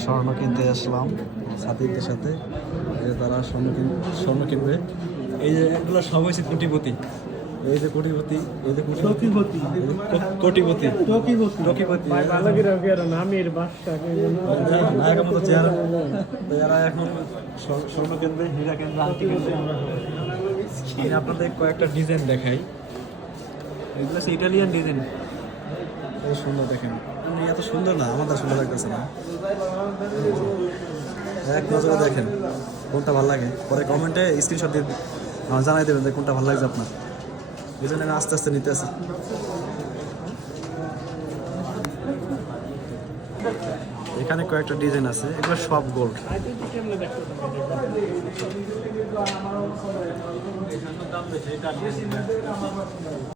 স্বর্ণ কিনতে আসলাম সাথীদের সাথে, এই যে তারা স্বর্ণ কিনবে। এই যে এগুলো সব হয়েছে কোটিপতি, এই যে কোটিপতি, এই যে কোটিপতি, কোটিপতি, কোটিপতি, নামের বাসটা নায়কের মতো চেহারা। এরা এখন স্বর্ণ কিনবে, হীরা কিনবে, আংটি কিনবে। আমি আপনাদের কয়েকটা ডিজাইন দেখাই। এগুলো হচ্ছে ইটালিয়ান ডিজাইন, এই সুন্দর দেখেন। এত সুন্দর না, আমাদের সুন্দর লাগতেছে না। এক নজরে দেখেন কোনটা ভালো লাগে, পরে কমেন্টে স্ক্রিনশট দিয়ে জানাই দেবেন যে কোনটা ভালো লাগছে আপনার। এই জন্য আমি আস্তে আস্তে নিতে আসি। এখানে কয়েকটা ডিজাইন আছে, এগুলো সব গোল্ড।